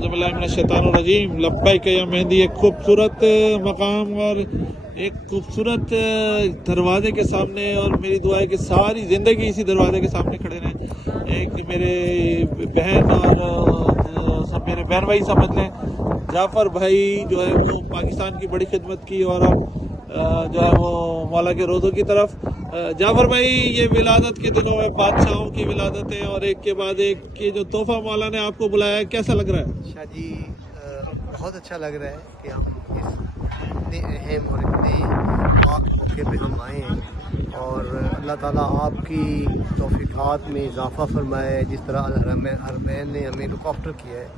औज़ुबिल्लाहिमिनश्शैतानिर्रजीम। लब्बैक या मेहंदी। एक खूबसूरत मकाम और एक खूबसूरत दरवाजे के सामने, और मेरी दुआ है कि सारी ज़िंदगी इसी दरवाजे के सामने खड़े रहें। एक मेरे बहन और सब मेरे बहन भाई समझ लें, जाफ़र भाई जो है वो पाकिस्तान की बड़ी खिदमत की, और अब जो है वो मौला के रोज़ों की तरफ। जाफ़र भाई, ये विलादत के दिनों में बादशाहों की विलादत है, और एक के बाद एक ये जो तोहफा मौला ने आपको बुलाया है, कैसा लग रहा है? शाह जी, बहुत अच्छा लग रहा है कि हम इस इतने अहम और इतने पाक मौके पे हम आए हैं, और अल्लाह ताला आपकी तौफ़ीक़ात में इजाफ़ा फरमाए। जिस तरह हरमैन ने हमें लुक आफ्टर किया है,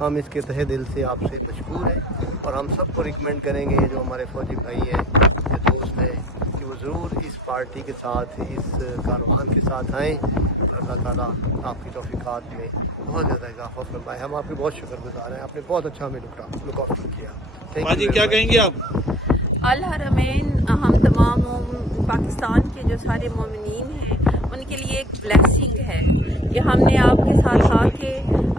हम इसके तहे दिल से आपसे मशकूर हैं, और हम सबको रिकमेंड करेंगे जो हमारे फ़ौजी भाई हैं, जो दोस्त हैं, कि वो ज़रूर इस पार्टी के साथ, इस कारवान के साथ आएँ। अल्लाह ताला आपकी तौफ़ीक़ात में बहुत ज़्यादा इजाफ़ा फरमाए। हम आपके बहुत शुक्रगुज़ार हैं, आपने बहुत अच्छा हमें लुक आफ्टर किया। माँ जी, क्या कहेंगे आप? अल हरमैन हम तमाम पाकिस्तान के जो सारे मोमिनीन हैं उनके लिए एक ब्लेसिंग है कि हमने आपके साथ आके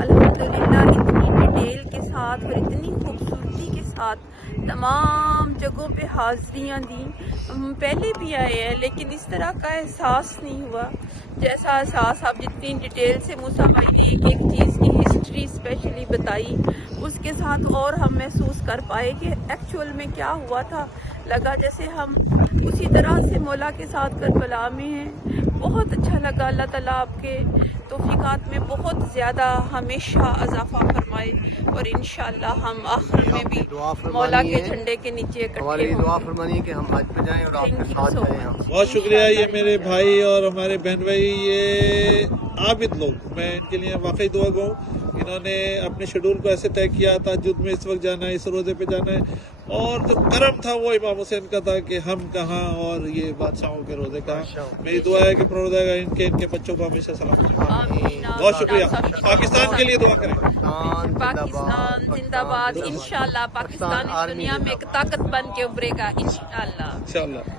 अल्हम्दुलिल्लाह इतनी डिटेल के साथ और इतनी खूबसूरती के साथ तमाम जगहों पे हाज़िरियाँ दी। हम पहले भी आए हैं लेकिन इस तरह का एहसास नहीं हुआ जैसा एहसास आप जितनी डिटेल से मूसा भाई ने एक एक चीज़ की हिस्ट्री स्पेशली बताई, उसके साथ और हम महसूस कर पाए कि एक्चुअल में क्या हुआ था। लगा जैसे हम उसी तरह से मौला के साथ करबला में हैं। बहुत अच्छा लगा। अल्लाह ताला आपके तौफीकात में बहुत ज़्यादा हमेशा इजाफा फरमाए, और इंशाअल्लाह हम आखिर में भी मौला के झंडे के नीचे इकट्ठे दुआ फरमानी कि हम हज पे जाएं और आपके साथ जाएं। बहुत शुक्रिया। ये मेरे भाई और हमारे बहन भाई, ये आबिद लोग, मैं इनके लिए वाकई दुआ गूँ। इन्होंने अपने शेड्यूल को ऐसे तय किया, ताजुद में इस वक्त जाना है, इस रोज़े पे जाना है, और जो करम था वो इमाम हुसैन का था कि हम कहाँ और ये बादशाहों के रोज़े कहाँ। मेरी दुआ है कि परवरदिगार इनके बच्चों को हमेशा सलामत। बहुत शुक्रिया। पाकिस्तान के लिए दुआ करें। पाकिस्तान जिंदाबाद। इंशाअल्लाह पाकिस्तान इस दुनिया में एक ताकत बन के उभरेगा इंशाअल्लाह। इंशाअल्लाह।